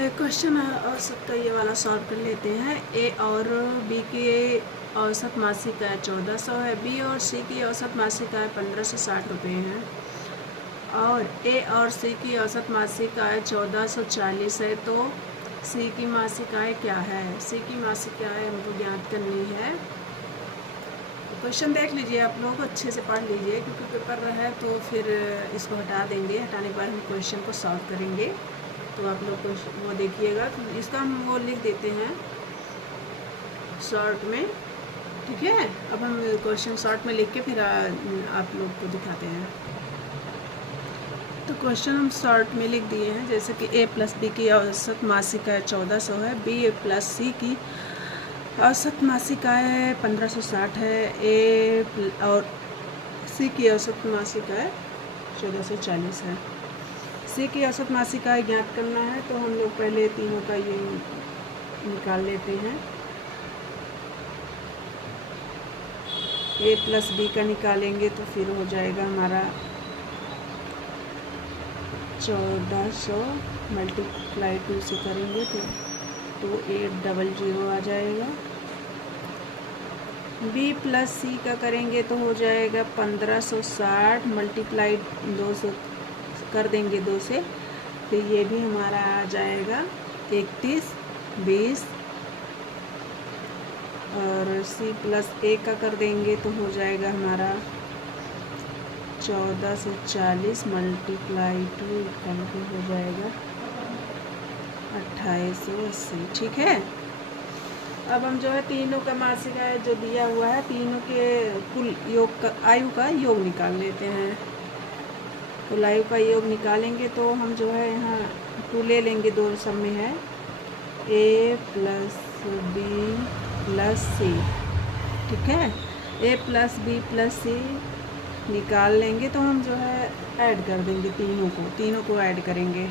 Question औसत का ये वाला सॉल्व कर लेते हैं। ए और बी की औसत मासिक आय 1400 है, बी और सी की औसत मासिक आय 1560 रुपये है और ए और सी की औसत मासिक आय 1440 है। तो सी की मासिक आय क्या है? सी की मासिक आय हमको ज्ञात करनी है। क्वेश्चन देख लीजिए, आप लोग अच्छे से पढ़ लीजिए क्योंकि पेपर है तो फिर इसको हटा देंगे। हटाने के बाद हम क्वेश्चन को सॉल्व करेंगे, तो आप लोग को वो देखिएगा। तो इसका हम वो लिख देते हैं शॉर्ट में, ठीक है। अब हम क्वेश्चन शॉर्ट में लिख के फिर आप लोग को दिखाते हैं। तो क्वेश्चन हम शॉर्ट में लिख दिए हैं, जैसे कि ए प्लस बी की औसत मासिक आय 1400 है, बी प्लस सी की औसत मासिक आय 1560 है, ए और सी की औसत मासिक आय 1440 है। सी की औसत मासिक आय ज्ञात करना है, तो हम लोग पहले तीनों का ये निकाल लेते हैं। ए प्लस बी का निकालेंगे तो फिर हो जाएगा हमारा 1400 मल्टीप्लाई 2 से करेंगे तो 2800 आ जाएगा। बी प्लस सी का करेंगे तो हो जाएगा 1560 मल्टीप्लाई 2 से कर देंगे 2 से, तो ये भी हमारा आ जाएगा 3120। और सी प्लस ए का कर देंगे तो हो जाएगा हमारा 1440 मल्टीप्लाई 2 करके हो जाएगा 2880, ठीक है। अब हम जो है तीनों का मासिक आय जो दिया हुआ है, तीनों के कुल योग का आयु का योग निकाल लेते हैं। कुल आयु का योग निकालेंगे तो हम जो है यहाँ 2 ले लेंगे, 2 सब में है ए प्लस बी प्लस सी, ठीक है। ए प्लस बी प्लस सी निकाल लेंगे तो हम जो है ऐड कर देंगे, तीनों को ऐड करेंगे।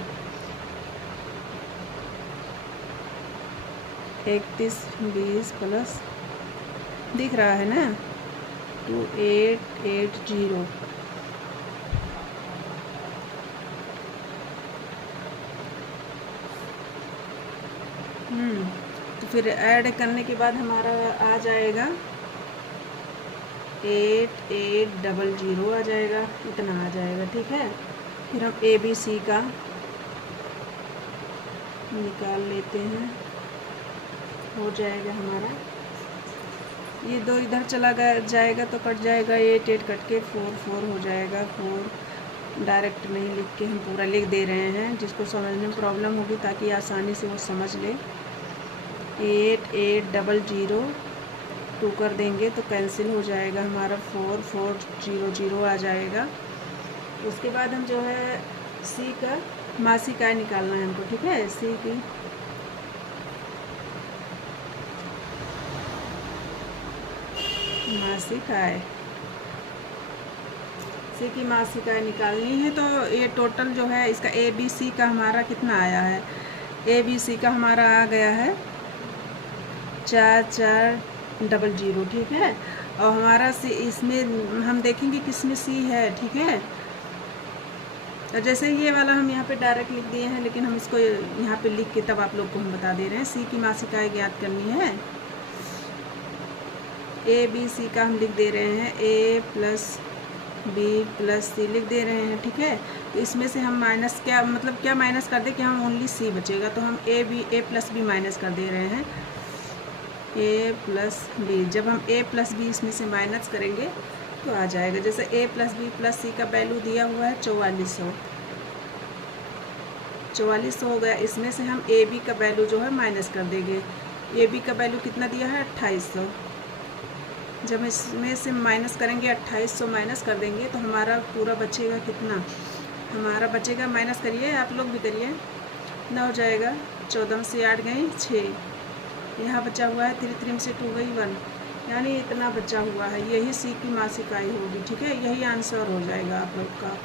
3120 प्लस दिख रहा है ना 2880, तो फिर ऐड करने के बाद हमारा आ जाएगा 8800 आ जाएगा, इतना आ जाएगा, ठीक है। फिर हम ए बी सी का निकाल लेते हैं, हो जाएगा हमारा ये 2 इधर चला जाएगा तो कट जाएगा, 8 कट के 4 हो जाएगा। 4 डायरेक्ट नहीं लिख के हम पूरा लिख दे रहे हैं, जिसको समझने में प्रॉब्लम होगी ताकि आसानी से वो समझ ले। 8800 2 कर देंगे तो कैंसिल हो जाएगा हमारा 4400 आ जाएगा। उसके बाद हम जो है सी का मासिक आय निकालना है हमको, ठीक है। सी की मासिक आय, सी की मासिक आय निकालनी है। तो ये टोटल जो है इसका ए बी सी का हमारा कितना आया है? ए बी सी का हमारा आ गया है 4400, ठीक है। और हमारा सी इसमें हम देखेंगे किसमें सी है, ठीक है। तो जैसे ये वाला हम यहाँ पे डायरेक्ट लिख दिए हैं, लेकिन हम इसको यहाँ पे लिख के तब आप लोग को हम बता दे रहे हैं। सी की मासिक आय ज्ञात करनी है, ए बी सी का हम लिख दे रहे हैं, ए प्लस बी प्लस सी लिख दे रहे हैं, ठीक है। तो इसमें से हम माइनस क्या मतलब क्या माइनस कर दे कि हम ओनली सी बचेगा, तो हम ए प्लस बी माइनस कर दे रहे हैं, ए प्लस बी। जब हम ए प्लस बी इसमें से माइनस करेंगे तो आ जाएगा, जैसे ए प्लस बी प्लस सी का वैल्यू दिया हुआ है 4400 हो गया। इसमें से हम ए बी का वैल्यू जो है माइनस कर देंगे। ए बी का वैल्यू कितना दिया है 2800, जब इसमें से माइनस करेंगे 2800 माइनस कर देंगे तो हमारा पूरा बचेगा कितना? हमारा बचेगा, माइनस करिए आप लोग भी करिए, ना हो जाएगा 14 से 8 गई 6, यहाँ बचा हुआ है 3 3 से 2 गई 1, यानी इतना बचा हुआ है। यही सी की मासिक आय होगी, ठीक है। यही आंसर हो जाएगा आप लोग का।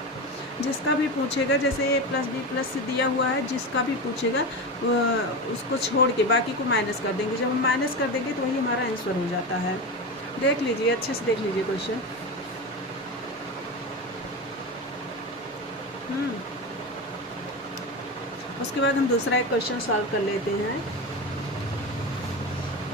जिसका भी पूछेगा, जैसे ए प्लस बी प्लस से दिया हुआ है, जिसका भी पूछेगा उसको छोड़ के बाकी को माइनस कर देंगे। जब हम माइनस कर देंगे तो वही हमारा आंसर हो जाता है। देख लीजिए, अच्छे से देख लीजिए क्वेश्चन। उसके बाद हम दूसरा एक क्वेश्चन सॉल्व कर लेते हैं।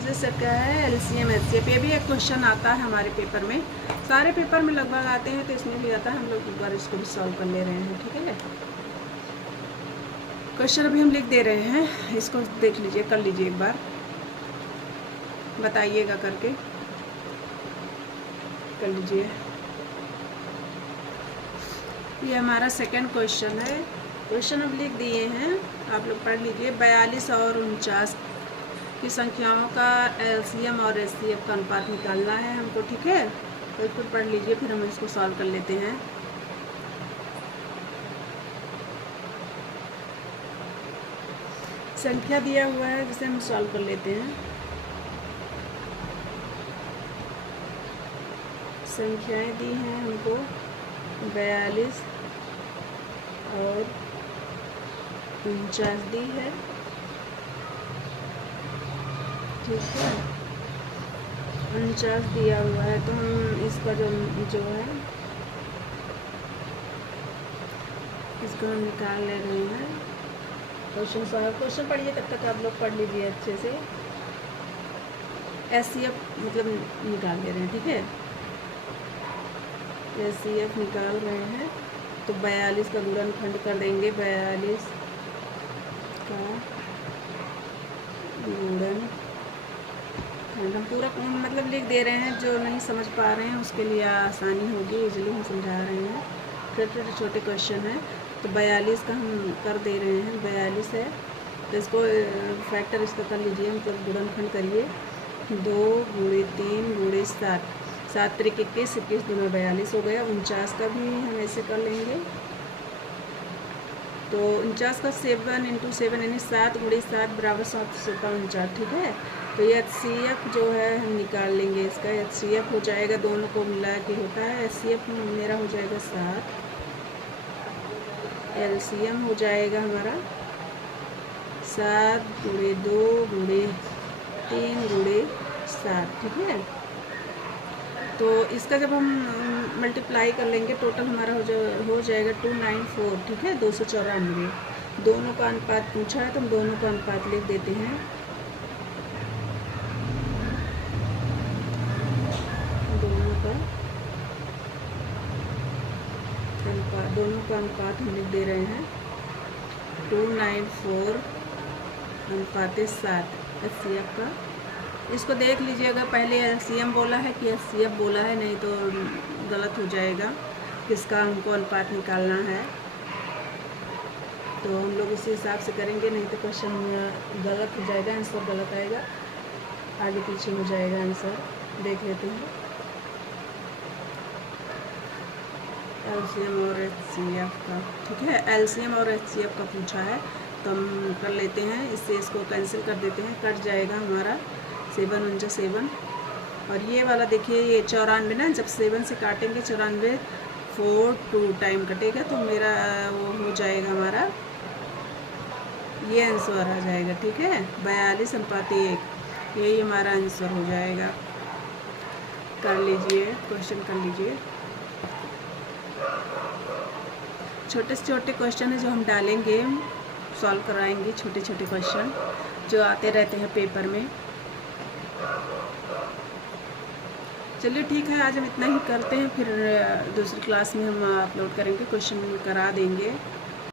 जैसे क्या है एलसीएम एचसीएफ, ये भी एक क्वेश्चन आता है हमारे पेपर में, सारे पेपर में लगभग आते हैं तो इसमें भी आता है। हम लोग एक बार इसको भी सॉल्व कर ले रहे हैं, ठीक है। क्वेश्चन अभी हम लिख दे रहे हैं, इसको देख लीजिए, कर लीजिए एक बार, बताइएगा करके कर लीजिए। ये हमारा सेकंड क्वेश्चन है। क्वेश्चन अब लिख दिए हैं, आप लोग पढ़ लीजिए। 42 और 49 की संख्याओं का एलसीएम और एचसीएफ का अनुपात निकालना है हमको, ठीक है। तो इसको पढ़ लीजिए, फिर हम इसको सॉल्व कर लेते हैं। संख्या दिया हुआ है जिसे हम सॉल्व कर लेते हैं। संख्याएं दी हैं हमको 42 और 49 दी है, ठीक है। 49 दिया हुआ है तो हम इसका जो है इसको हम निकाल ले रहे हैं। क्वेश्चन पढ़िए, तब तक आप लोग पढ़ लीजिए अच्छे से। एचसीएफ मतलब निकाल ले रहे हैं, ठीक है। एचसीएफ निकाल रहे हैं तो 42 का गुणनखंड कर देंगे, 42 का गुणनखंड हम पूरा मतलब लिख दे रहे हैं। जो नहीं समझ पा रहे हैं उसके लिए आसानी होगी, इजीली हम समझा रहे हैं। छोटे छोटे क्वेश्चन हैं तो 42 का हम कर दे रहे हैं, 42 है तो इसको फैक्टर इसका कर लीजिए, मतलब गुणनखंड करिए। 2 × 3 × 7, 7 × 21, 21 दूना 42 हो गया। 49 का भी हम ऐसे कर लेंगे तो 49 का 7 × 7 यानी 7 × 7 बराबर 749, ठीक है। तो ये एचसीएफ जो है हम निकाल लेंगे, इसका एचसीएफ हो जाएगा, दोनों को मिला के होता है। एचसीएफ मेरा हो जाएगा 7, एलसीएम हो जाएगा हमारा 7 × 2 × 3 × 7, ठीक है। तो इसका जब हम मल्टीप्लाई कर लेंगे टोटल हमारा हो जाएगा 294, ठीक है, 294। दोनों का अनुपात पूछा है तो हम दोनों का अनुपात लिख देते हैं। दोनों का अनुपात हम लिख दे रहे हैं 294 अनुपात 7 एचसीएफ का। इसको देख लीजिएगा, पहले एलसीएम बोला है कि एचसीएफ बोला है, नहीं तो गलत हो जाएगा। किसका हमको अनुपात निकालना है तो हम लोग उसी हिसाब से करेंगे, नहीं तो क्वेश्चन गलत हो जाएगा, आंसर गलत आएगा, आगे पीछे हो जाएगा आंसर। देख लेते हैं एलसीएम और एचसीएफ का, ठीक है। एलसीएम और एचसीएफ का पूछा है तो हम कर लेते हैं, इससे इसको कैंसिल कर देते हैं, कट जाएगा हमारा 7 × 7। और ये वाला देखिए, ये 94 ना, जब 7 से काटेंगे 94 4 2 टाइम कटेगा तो मेरा वो हो जाएगा हमारा, ये आंसर आ जाएगा, ठीक है। 42 अनुपात 1, यही हमारा आंसर हो जाएगा। कर लीजिए, क्वेश्चन कर लीजिए। छोटे से छोटे क्वेश्चन है जो हम डालेंगे, सॉल्व कराएंगे, छोटे छोटे क्वेश्चन जो आते रहते हैं पेपर में। चलिए ठीक है, आज हम इतना ही करते हैं, फिर दूसरी क्लास में हम अपलोड करेंगे, क्वेश्चन करा देंगे।